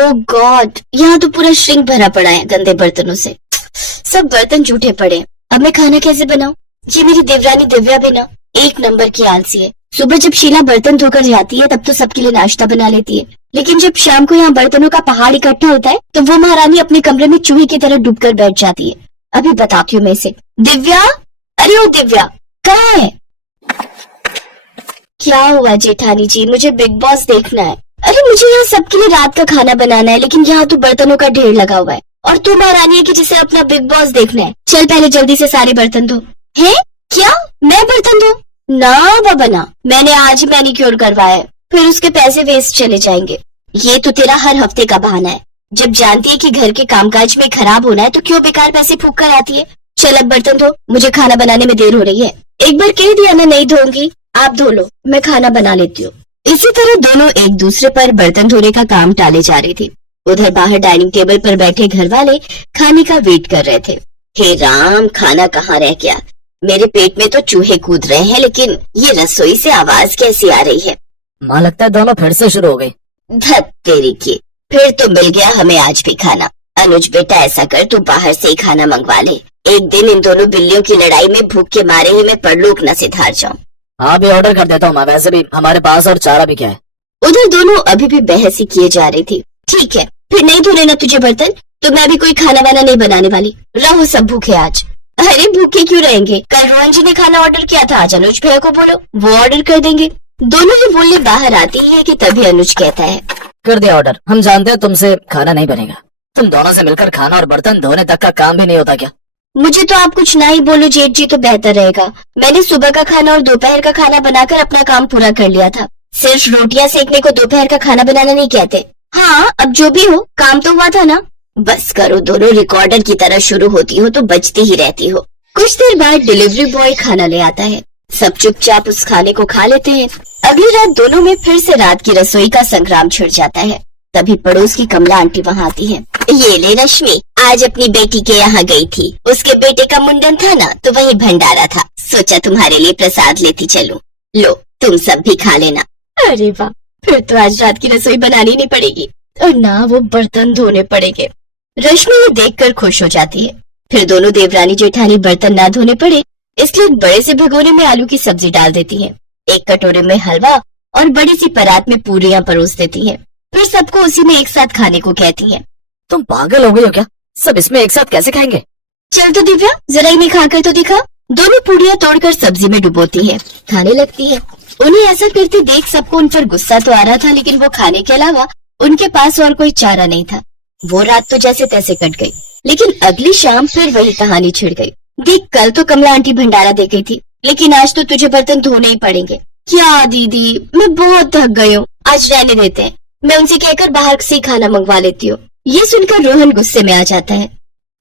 ओह God, यहाँ तो पूरा श्रिंक भरा पड़ा है गंदे बर्तनों से। सब बर्तन जूठे पड़े हैं। अब मैं खाना कैसे बनाऊं? ये मेरी देवरानी दिव्या भी ना एक नंबर की आलसी है। सुबह जब शीला बर्तन धोकर जाती है तब तो सबके लिए नाश्ता बना लेती है, लेकिन जब शाम को यहाँ बर्तनों का पहाड़ इकट्ठा होता है तो वो महारानी अपने कमरे में चूहे की तरह डूबकर बैठ जाती है। अभी बताती हूँ मैं इसे। दिव्या, अरे ओ दिव्या, कहाँ है? क्या हुआ जेठानी जी? मुझे बिग बॉस देखना है। अरे मुझे यहाँ सबके लिए रात का खाना बनाना है, लेकिन यहाँ तो बर्तनों का ढेर लगा हुआ है और तू महारानी है कि जिसे अपना बिग बॉस देखना है। चल पहले जल्दी से सारे बर्तन धो। है क्या? मैं बर्तन धो? ना बाबा ना, मैंने आज ही मैनिक्योर करवाया है, फिर उसके पैसे वेस्ट चले जाएंगे। ये तो तेरा हर हफ्ते का बहाना है। जब जानती है कि घर के कामकाज में खराब होना है तो क्यों बेकार पैसे फूक कर आती है। चल अब बर्तन धो, मुझे खाना बनाने में देर हो रही है। एक बार कह दिया ना नहीं धोऊंगी, आप धो लो, मैं खाना बना लेती हूँ। इसी तरह दोनों एक दूसरे पर बर्तन धोने का काम टाले जा रहे थे। उधर बाहर डाइनिंग टेबल पर बैठे घर वाले खाने का वेट कर रहे थे। हे राम, खाना कहाँ रह गया? मेरे पेट में तो चूहे कूद रहे हैं, लेकिन ये रसोई से आवाज कैसी आ रही है? माँ लगता है दोनों फिर से शुरू हो गई। धत तेरी की, फिर तो मिल गया हमें आज भी खाना। अनुज बेटा ऐसा कर, तू बाहर से ही खाना मंगवा ले। एक दिन इन दोनों बिल्लियों की लड़ाई में भूख के मारे ही मैं परलोक न सिधार जाऊं। हाँ भी ऑर्डर कर देता हूँ माँ, वैसे भी हमारे पास और चारा भी क्या है। उधर दोनों अभी भी बहस ही किए जा रही थी। ठीक है, फिर नहीं धोने ना तुझे बर्तन, तो मैं भी कोई खाना वाना नहीं बनाने वाली। रहो सब भूखे आज। अरे भूखे क्यों रहेंगे? कल रोहन जी ने खाना ऑर्डर किया था, आज अनुज भैया को बोलो, वो ऑर्डर कर देंगे। दोनों ही बोलने बाहर आती है कि तभी अनुज कहता है, कर दिया ऑर्डर। हम जानते हैं तुमसे खाना नहीं बनेगा। तुम दोनों से मिलकर खाना और बर्तन धोने तक का काम भी नहीं होता क्या? मुझे तो आप कुछ ना ही बोलो जेठ जी तो बेहतर रहेगा। मैंने सुबह का खाना और दोपहर का खाना बनाकर अपना काम पूरा कर लिया था। सिर्फ रोटियां सेकने को दोपहर का खाना बनाना नहीं कहते। हाँ, अब जो भी हो, काम तो हुआ था ना। बस करो, दोनों रिकॉर्डर की तरह शुरू होती हो तो बजती ही रहती हो। कुछ देर बाद डिलीवरी बॉय खाना ले आता है। सब चुपचाप उस खाने को खा लेते हैं। अगली रात दोनों में फिर से रात की रसोई का संग्राम छिड़ जाता है। तभी पड़ोस की कमला आंटी वहाँ आती है। ये ले रश्मि, आज अपनी बेटी के यहाँ गई थी। उसके बेटे का मुंडन था ना, तो वही भंडारा था। सोचा तुम्हारे लिए प्रसाद लेती चलूं। लो, तुम सब भी खा लेना। अरे वाह, फिर तो आज रात की रसोई बनानी नहीं पड़ेगी और ना वो बर्तन धोने पड़ेंगे। रश्मि ये देखकर खुश हो जाती है। फिर दोनों देवरानी जेठानी बर्तन ना धोने पड़े इसलिए एक बड़े से भगोने में आलू की सब्जी डाल देती है। एक कटोरे में हलवा और बड़ी सी परात में पूरियां परोस देती है। फिर सबको उसी में एक साथ खाने को कहती है। तुम पागल हो गई हो क्या? सब इसमें एक साथ कैसे खाएंगे? चल तो दिव्या, जरा इन्हें खाकर तो दिखा। दोनों पूड़ियां तोड़कर सब्जी में डुबोती है, खाने लगती है। उन्हें ऐसा करते देख सबको उन पर गुस्सा तो आ रहा था, लेकिन वो खाने के अलावा उनके पास और कोई चारा नहीं था। वो रात तो जैसे तैसे कट गई, लेकिन अगली शाम फिर वही कहानी छिड़ गई। देख, कल तो कमला आंटी भंडारा दे गई थी, लेकिन आज तो तुझे बर्तन धोने ही पड़ेंगे। क्या दीदी, मैं बहुत थक गई हूँ, आज रहने देते हैं। मैं उनसे कहकर बाहर से ही खाना मंगवा लेती हूँ। ये सुनकर रोहन गुस्से में आ जाता है।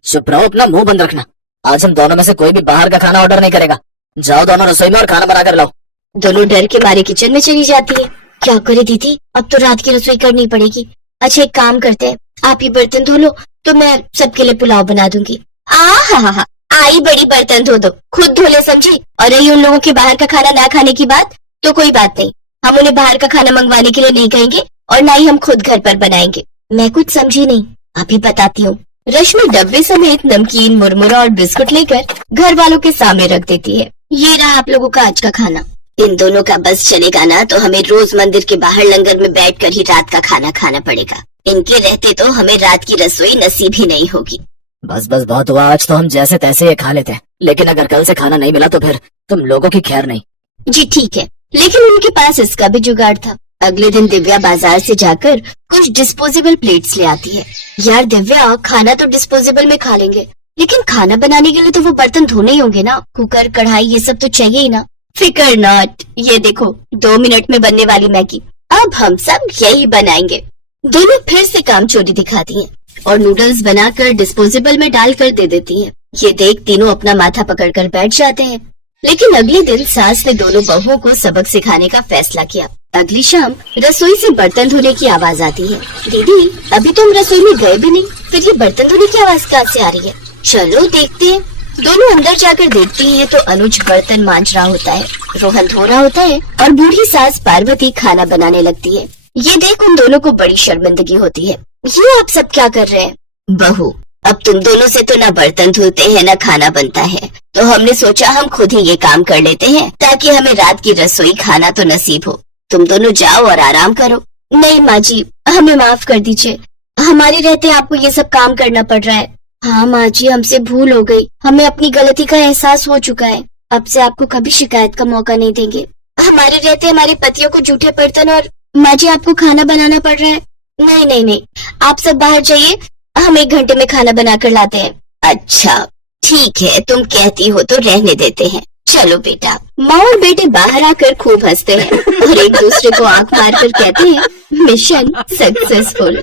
चुप रहो, अपना मुंह बंद रखना। आज हम दोनों में से कोई भी बाहर का खाना ऑर्डर नहीं करेगा। जाओ दोनों रसोई में और खाना बना कर लाओ। दोनों डर के मारे किचन में चली जाती है। क्या करे दीदी, अब तो रात की रसोई करनी पड़ेगी। अच्छा एक काम करते हैं, आप ही बर्तन धो लो तो मैं सबके लिए पुलाव बना दूंगी। हा, आई बड़ी बर्तन धो दो, खुद धो ले समझी। और रही उन लोगों के बाहर का खाना ना खाने की बात, तो कोई बात नहीं, हम उन्हें बाहर का खाना मंगवाने के लिए नहीं कहेंगे और ना ही हम खुद घर पर बनाएंगे। मैं कुछ समझी नहीं, अभी बताती हूँ। रश्मि डब्बे समेत नमकीन, मुरमुरा और बिस्कुट लेकर घर वालों के सामने रख देती है। ये रहा आप लोगों का आज का खाना। इन दोनों का बस चलेगा ना तो हमें रोज मंदिर के बाहर लंगर में बैठकर ही रात का खाना खाना पड़ेगा। इनके रहते तो हमें रात की रसोई नसीब ही नहीं होगी। बस बस बहुत हुआ, आज तो हम जैसे तैसे ये खा लेते हैं, लेकिन अगर कल से खाना नहीं मिला तो फिर तुम लोगों की खैर नहीं। जी ठीक है, लेकिन उनके पास इसका भी जुगाड़ था। अगले दिन दिव्या बाजार से जाकर कुछ डिस्पोजेबल प्लेट्स ले आती है। यार दिव्या, खाना तो डिस्पोजेबल में खा लेंगे, लेकिन खाना बनाने के लिए तो वो बर्तन धोने ही होंगे ना। कुकर, कढ़ाई, ये सब तो चाहिए ही ना। फिकर नॉट, ये देखो 2 मिनट में बनने वाली मैगी, अब हम सब यही बनाएंगे। दोनों फिर से काम चोरी दिखाती हैं और नूडल्स बनाकर डिस्पोजेबल में डालकर दे देती हैं। ये देख तीनों अपना माथा पकड़कर बैठ जाते हैं। लेकिन अगले दिन सास ने दोनों बहुओं को सबक सिखाने का फैसला किया। अगली शाम रसोई से बर्तन धोने की आवाज आती है। दीदी, अभी तो हम रसोई में गए भी नहीं, फिर ये बर्तन धोने की आवाज कहाँ से आ रही है? चलो देखते हैं। दोनों अंदर जाकर देखती हैं तो अनुज बर्तन मांज रहा होता है, रोहन धो रहा होता है और बूढ़ी सास पार्वती खाना बनाने लगती है। ये देख उन दोनों को बड़ी शर्मिंदगी होती है। ये आप सब क्या कर रहे हैं? बहू, अब तुम दोनों से तो ना बर्तन धुलते हैं ना खाना बनता है, तो हमने सोचा हम खुद ही ये काम कर लेते हैं ताकि हमें रात की रसोई खाना तो नसीब हो। तुम दोनों जाओ और आराम करो। नहीं माँ जी, हमें माफ कर दीजिए, हमारे रहते आपको ये सब काम करना पड़ रहा है। हाँ माँ जी, हमसे भूल हो गई, हमें अपनी गलती का एहसास हो चुका है। अब से आपको कभी शिकायत का मौका नहीं देंगे। हमारे रहते हमारे पतियों को जूठे बर्तन और माँ जी आपको खाना बनाना पड़ रहा है। नहीं नहीं नहीं, आप सब बाहर जाइए, हम 1 घंटे में खाना बनाकर लाते हैं। अच्छा ठीक है, तुम कहती हो तो रहने देते हैं। चलो बेटा। माँ और बेटे बाहर आकर खूब हंसते हैं और एक दूसरे को आंख मारकर कहते हैं, मिशन सक्सेसफुल।